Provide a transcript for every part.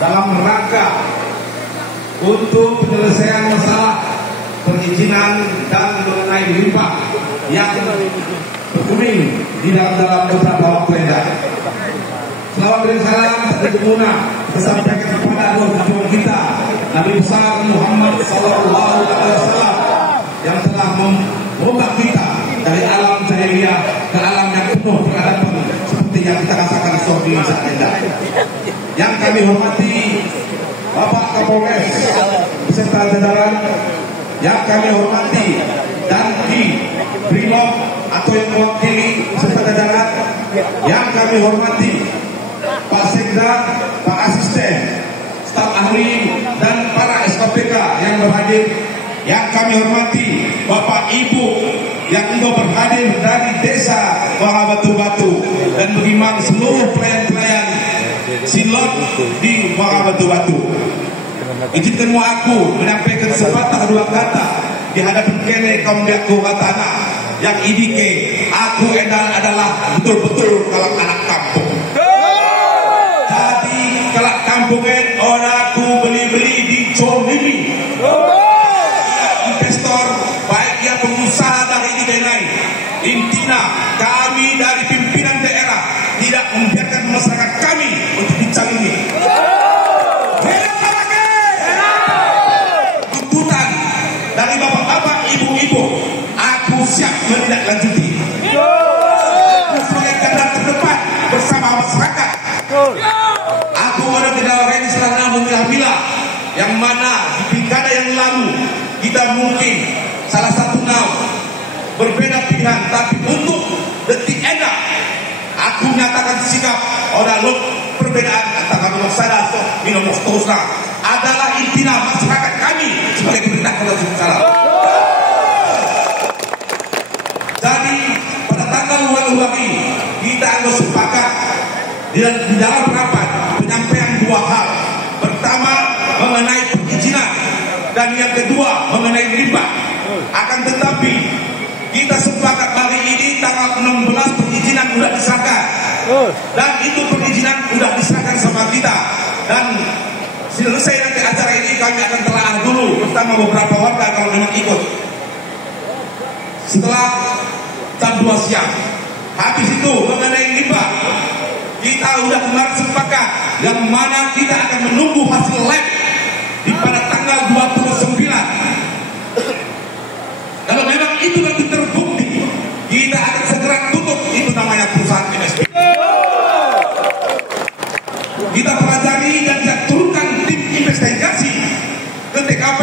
dalam rangka untuk penyelesaian masalah perizinan dan mengenai limbah yang berkuning di dalam beberapa waktu yang datang. Selawat dan salam berguna disampaikan kepada dua kita Nabi besar Muhammad Sallallahu Alaihi Wasallam yang telah membawa kita dari alam jahiliyah ke alam yang penuh peradaban seperti yang kita rasakan di saat ini. Yang kami hormati Bapak Kapolres beserta jajaran, yang kami hormati dan di Brimob atau yang mewakili beserta jajaran, yang kami hormati Pak Sekda, Pak Asisten, staf ahli dan para SKPK yang berhadir, yang kami hormati Bapak Ibu yang juga berhadir dari desa Batu dan bagaimana seluruh pelayan-pelayan silot di Batu. Izinkan aku menyampaikan sepatah dua kata di hadapan kene kaum biakku tanah yang idike aku adalah betul-betul kalau anak kampung. Jadi kalau kampungan orang aku beli-beli di Jolimi. Investor baik ya pengusaha dari Idenai. Intinya kami dari pimpinan daerah tidak membiarkan masyarakat kami untuk dicalimi. Tuntutan dari bapak-bapak, ibu-ibu, aku siap menindaklanjuti. Aku sebagai garda terdepan bersama masyarakat. Aku orang Kedawara selama memilah-milah yang mana di pilkada yang lalu kita mungkin salah satu berbeda pilihan, tapi untuk detik enak aku nyatakan sikap orang perbedaan antara nomor sada atau nomor seterusnya adalah intinya masyarakat kami sebagai pemerintah Kota Sumsel. Jadi pada tanggal 2 ini kita harus sepakat di dalam rapat penyampaian dua hal. Pertama mengenai perizinan dan yang kedua mengenai limbah. Akan tetapi kita sepakat hari ini tanggal 16 perizinan sudah disahkan dan itu perizinan sudah disahkan sama kita, dan selesai nanti acara ini kami akan telaah dulu bersama beberapa warga kalau memang ikut setelah jam 2 siang. Habis itu mengenai limbah kita sudah kemarin sepakat yang mana kita akan menunggu hasil lab di pada tanggal 29. Kalau memang itu nanti terbukti, kita akan segera tutup itu namanya perusahaan MSP. Kita pelajari dan kita turunkan tim investigasi ke TKP.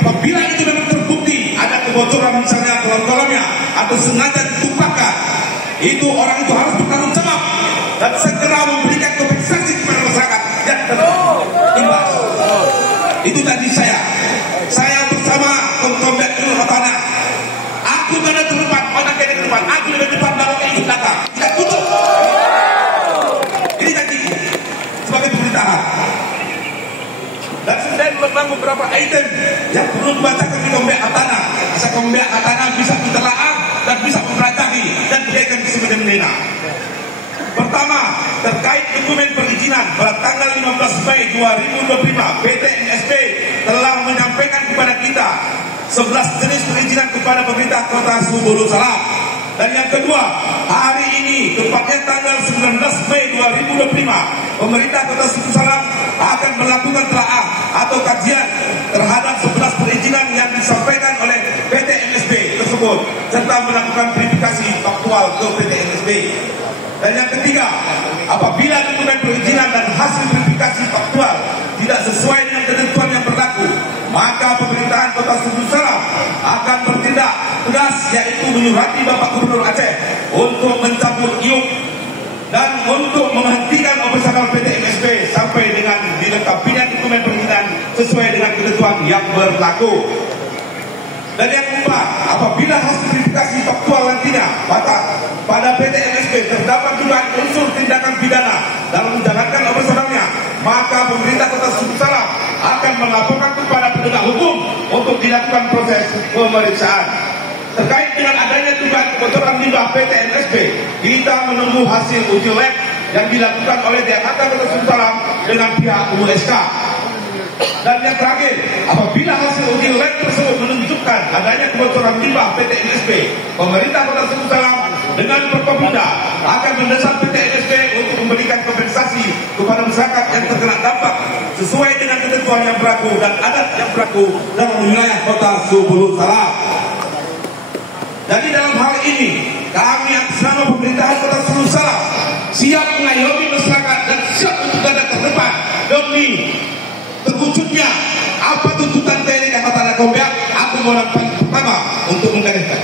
Apabila itu memang terbukti ada kebocoran misalnya kolam-kolamnya atau sengaja ditumpahkan, itu orang itu harus bertanggung jawab dan segera memberikan kompensasi kepada masyarakat yang terimbas. Itu tadi saya bersama Kombat Tanah. Aku ada terdepan, orang kena terdepan. Aku lebih depan, baru ikut belakang. Kita tutup. Ini janjiku sebagai pemerintahan. Dan kemudian memang beberapa item yang perlu dibacakan di Kombat Tanah. Asal Kombat Tanah bisa ditelaah dan bisa mempelajari dan diberikan semena-mena. Pertama, terkait dokumen perizinan pada tanggal 15 Mei 2025, PT MSP telah menyampaikan kepada kita 11 jenis perizinan kepada pemerintah Kota Subulu Salam. Dan yang kedua, hari ini tepatnya tanggal 19 Mei 2025, pemerintah Kota Subulu Salam akan melakukan telaah atau kajian terhadap 11 perizinan yang disampaikan oleh PT MSP tersebut serta melakukan verifikasi faktual ke PT MSP. Dan yang ketiga, apabila dokumen perizinan dan hasil verifikasi faktual tidak sesuai dengan ketentuan yang berlaku, maka pemerintahan Kota Subulu Salam akan bertindak tegas, yaitu menyurati Bapak Gubernur Aceh untuk mencabut iup dan untuk menghentikan operasional PT MSP sampai dengan dilengkapinya dokumen perizinan sesuai dengan ketentuan yang berlaku. Dan yang keempat, apabila hasil verifikasi faktual nantinya pada PT MSP terdapat dugaan unsur tindakan pidana dalam menjalankan operasionalnya, maka pemerintah Kota Subulu Salam akan melaporkan kepada penegak hukum untuk dilakukan proses pemeriksaan. Terkait dengan adanya dugaan kebocoran limbah PT MSP, kita menunggu hasil uji lab yang dilakukan oleh Angkatan Udara Salam dengan pihak USK. Dan yang terakhir, apabila hasil uji lab tersebut menunjukkan adanya kebocoran limbah PT NSP, pemerintah Kota Sumut Salam dengan Forkopimda akan mendesak PT NSP untuk memberikan kompensasi kepada masyarakat yang terkena dampak sesuai dengan ketentuan yang berlaku dan adat yang berlaku dalam wilayah Kota Sumut Salam. Jadi dalam hal ini, kami atas nama pemerintahan Kota Sumut Salam siap mengayomi masyarakat dan siap untuk garda terdepan demi terwujudnya apa tuntutan TNI Angkatan Kombeak. Aku mohon pertama untuk menggariskan.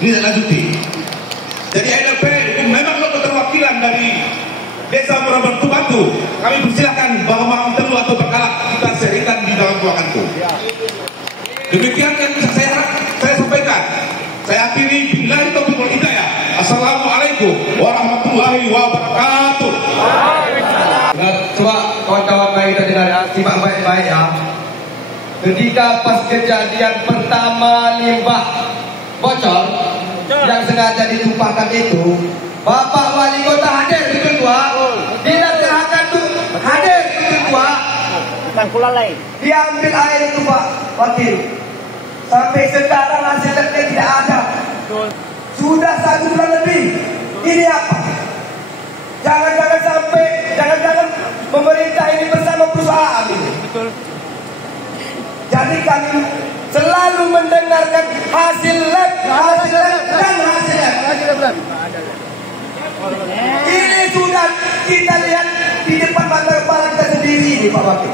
Ini lanjuti. Jadi ADP itu memang keterwakilan dari Desa Merabatu Batu. Kami persilakan bahwa malam telu atau berkala kita serikan di dalam ruangan itu. Demikian yang bisa saya sampaikan. Saya akhiri billahi taufiq wal hidayah. Assalamualaikum warahmatullahi wabarakatuh. Coba kawan-kawan baik kita dengar ya, simak baik-baik ya. Ketika pas kejadian pertama limbah bocor yang sengaja ditumpahkan itu, Bapak Wali Kota hadir, betul tua. Dinas Kesehatan tuh hadir, betul tua. Diambil air itu Pak Wakil. Sampai sekarang hasilnya tidak ada. Sudah 1 bulan lebih. Ini apa? Jangan-jangan pemerintah ini bersama perusahaan ini. Betul. Jadi kami selalu mendengarkan hasil lab. Ini sudah kita lihat di depan mata kepala kita sendiri ini Pak Wakil.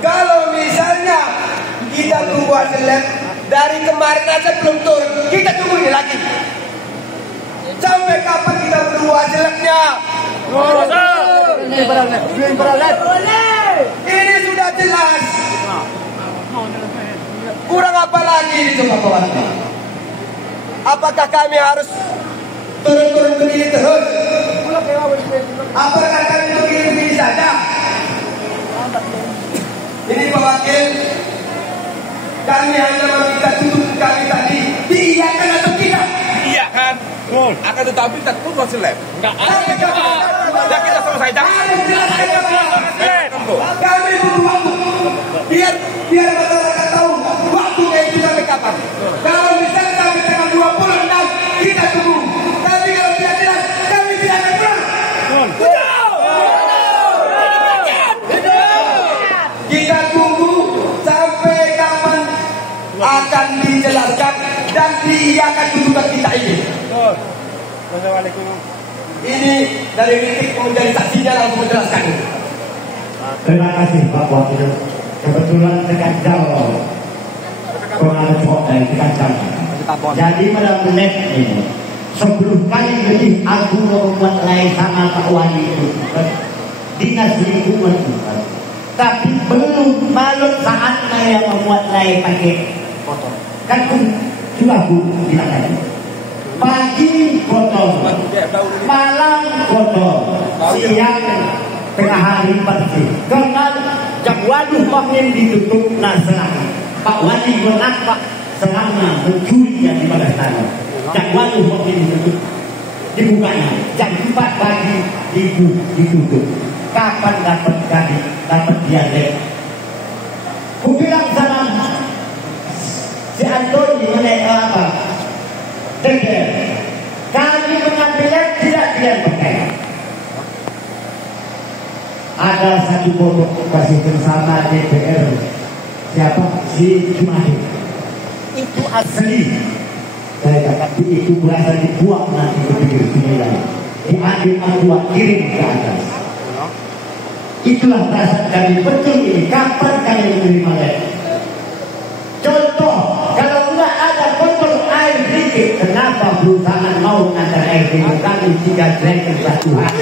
Kalau misalnya kita tunggu hasil lab dari kemarin aja belum turun, kita tunggu ini lagi. Sampai kapan kita menunggu hasil labnya? Ini sudah jelas. Kurang apa lagi itu Pak Wakil? Apakah kami harus turun-turun begini terus? Apakah kami begini saja? Ini Pak Wakil, kami hanya meminta tutup kami tadi diiyakan atau tidak? Iya kan? Akan tetapi tak tunggu hasil lab. Enggak ada. Dan kita selesai. Kami butuh waktu. Biar masyarakat tahu waktunya itu sampai kapan. Kalau misalnya sampai tanggal 26 kita tunggu. Tapi kalau tidak jelas kami tidak akan pulang. Kita tunggu sampai kapan akan dijelaskan dan diiyakan tuntutan kita ini. Wassalamualaikum. Ini dari Ritik menjadi saksinya langsung menjelaskan. Terima kasih Pak Wakil. Kebetulan dekat jauh pengaruh dari dekat jauh. Jadi pada menit ini 10 kali lebih aku membuat lain sama Pak Wali itu dinas lingkungan itu. Tapi belum malam saatnya yang membuat lain pakai kotor. Kan sudah Bu bilang tadi. Pagi kotor, malam kotor, siang tengah hari bersih. Karena jam waduh makin ditutup serang. Pak Wali menampak serangnya mencuri yang di bawah tanah. Jam waduh makin ditutup, dibukanya. Jam 4 pagi ditutup. Kapan dapat dialek? Ku bilang sama si Antoni mengenai apa? Dengar, kami mengambilnya tidak pakai. Ada satu foto kasih bersama DPR siapa? Si Jumadi. Itu asli. Saya katakan itu berasal dibuang nanti ke pinggir sungai. Diambil buat kirim ke atas. Itulah perasaan kami betul ini. Kapan kami menerima lagi? Contoh, kalau enggak ada botol air sedikit, kenapa perusahaan mau mengantar air sedikit kami 3 dreker satu hari?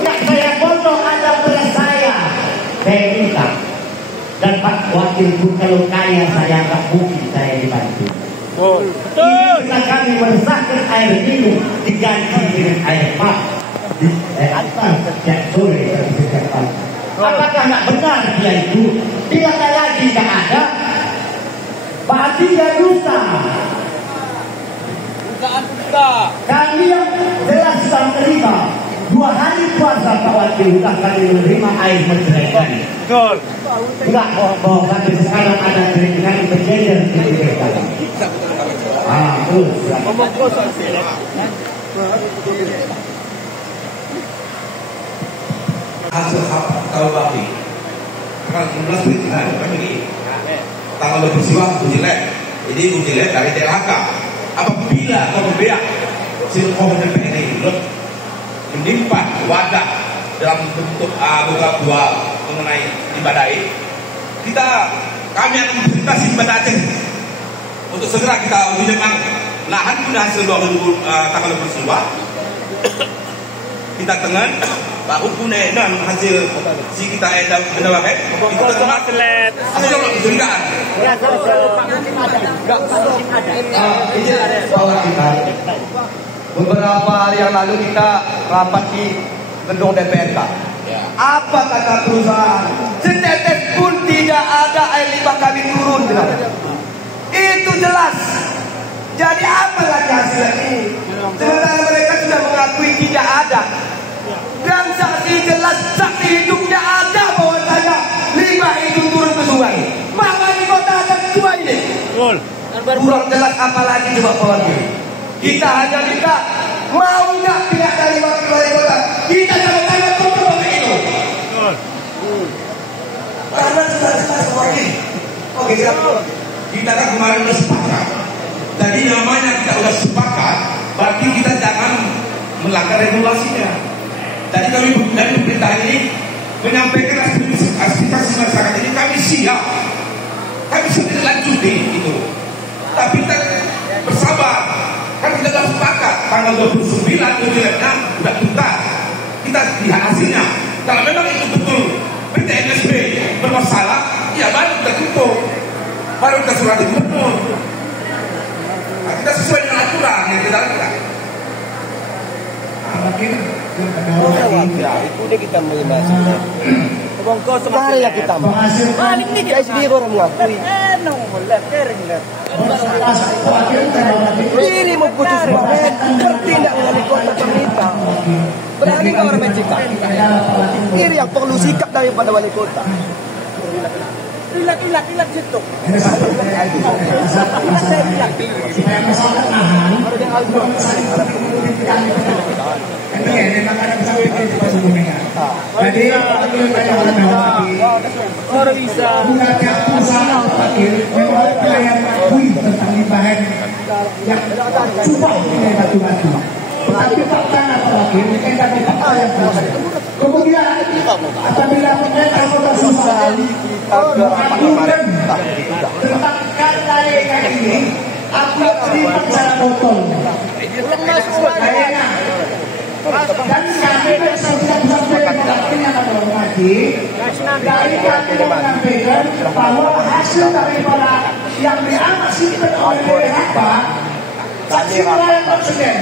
Yang saya botol ada beras saya minta. Dan Pak Wakil pun kalau kaya saya tak mungkin saya dibantu. Ini bisa kami meresahkan air minum diganti dengan air pump. Atas setiap sore dan setiap pagi. Apakah tidak benar dia itu? Bila lagi tidak ada, berarti dia dusta. Kami yang jelas sudah menerima 2 hari puasa Pak Wakil sudah kami menerima air menjelaskan. Betul. Enggak bohong kami sekarang ada keringan berjejer di mereka. Terus. Hasil kalau baki tanggal 16 menit pagi tanggal 20 Bujilek. Jadi Bujilek dari TLHK apabila pembiak silkoh DPR ini menimpa wadah dalam bentuk buka dua mengenai ibadah kami akan perintah ibadah Aceh untuk segera kita uji memang lahan pun hasil tanggal 22 kita tengen baru punya dan hasil si kita ada mendapat kita Cuma telet. hasil kecurigaan beberapa hari yang lalu kita rapat di gedung DPRK. Apa kata perusahaan? Setetes pun tidak ada air limbah kami turun. Itu jelas. Jadi apa lagi hasilnya ini? Sementara mereka sudah mengakui tidak ada. Dan saksi jelas, saksi hidupnya ada bahwasanya limbah itu turun ke sungai. Maka di kota ada kedua ini. Kurang jelas apa lagi coba kawan. Kita hanya minta mau nggak pihak dari wakil wali kota kita tanda kontrol itu. Karena sudah jelas wakil. Oke siapa? kita kan kemarin sudah sepakat. Jadi namanya kita sudah sepakat, berarti kita jangan melanggar regulasinya. Jadi kami dari pemerintah ini menyampaikan aspirasi masyarakat ini kami siap lanjutin itu. Tapi kita bersabar, kan kita sudah sepakat tanggal 29 bulannya sudah tuntas. Kita lihat hasilnya. Kalau memang itu betul PT MSB bermasalah, ya baru kita tutup, baru kita surat gubernur. Nah, kita sesuai dengan aturan yang kita lakukan. Itu dia kita melibasi. Bongkos sekali ya kita. Paling ni guys sendiri orang mengakui. Ini mau putus bahan bertindak mengenai kota pemerintah. Berani kau orang mencikap. Ini yang perlu sikap daripada wali kota. Ilat situ. Jadi orang bisa yang mengakui tentang limpahan yang cuma ini batu-batu. Tapi faktanya terakhir kita fakta yang kemudian apabila mereka sudah susah melakukan tentang kata ini, aku terima secara botol. Dan kami sudah menyampaikan lagi dari kami menyampaikan bahwa hasil daripada yang diambil simpan oleh apa saksi pelayan presiden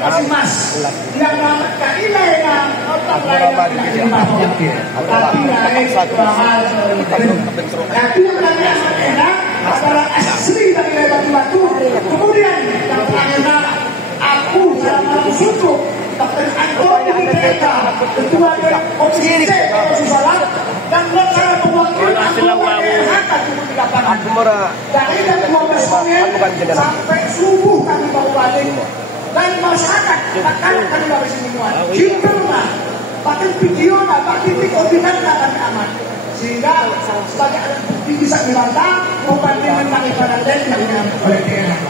masih mas yang mendapatkan nilai yang otak lain tapi naik mahal tapi yang kami enak adalah asli dari batu-batu kemudian yang terakhir aku dalam suku Dr. Antoni Bideka, Ketua Komisi C, Salah, dan melaksanakan pemwakilan anggota DLHK dari jam 12 sore sampai subuh kami baru balik. Dan masyarakat, takkan kami habis minuman. Jumlah, bahkan video, bahkan titik original kami aman. Sehingga sebagai alat bukti bisa dibantah, membandingkan daripada yang diambil oleh DLHK.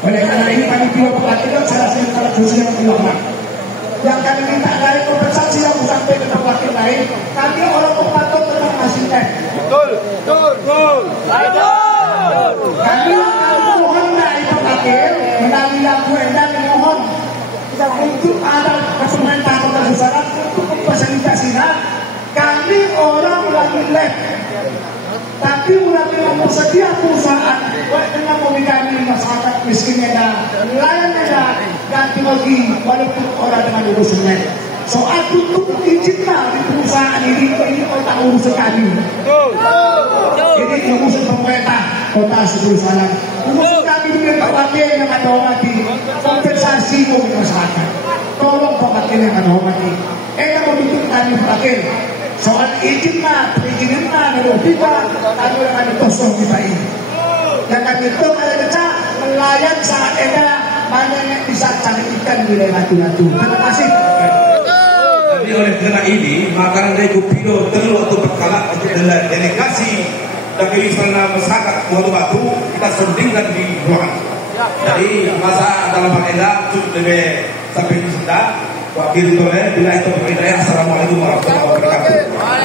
Oleh karena ini kami juga perhatikan salah satu alat bukti yang dilakukan. Yang kami minta dari kompensasi yang sampai ke wakil lain, kami orang pemantau tetap masih tes. Betul. Kami mohon dari wakil melalui lagu dan mohon untuk ada pemerintah kota Susana untuk memfasilitasinya. Kami orang lagi lab, tapi mulai dengan sedia perusahaan, dengan memiliki masyarakat miskinnya dan nelayannya ganti bagi walaupun orang dengan urusannya. Soal tutup izinnya di perusahaan ini otak urusan kami. Ini urusan pemerintah kota Susana. Urusan kami dengan wakil yang ada lagi. edukasi ke masyarakat. Tolong Pak Wakil yang kami hormati. Yang membentuk kami Pak Wakil. Soal izin mah, perizinan mah, kalau tidak, kami akan kosong kita ini. Dan kami itu ada kecak nelayan saat ada mana yang bisa cari ikan di wilayah Natuna. Terima kasih. Jadi oleh karena ini, makanan dari Kupido perlu waktu berkala untuk delegasi dari istana masyarakat Watu-Watu kita sendirikan di ruangan. Jadi masa dalam agenda cukup lebih sampai di sana. Wakil itu bila itu berkaitan. Assalamualaikum warahmatullahi wabarakatuh.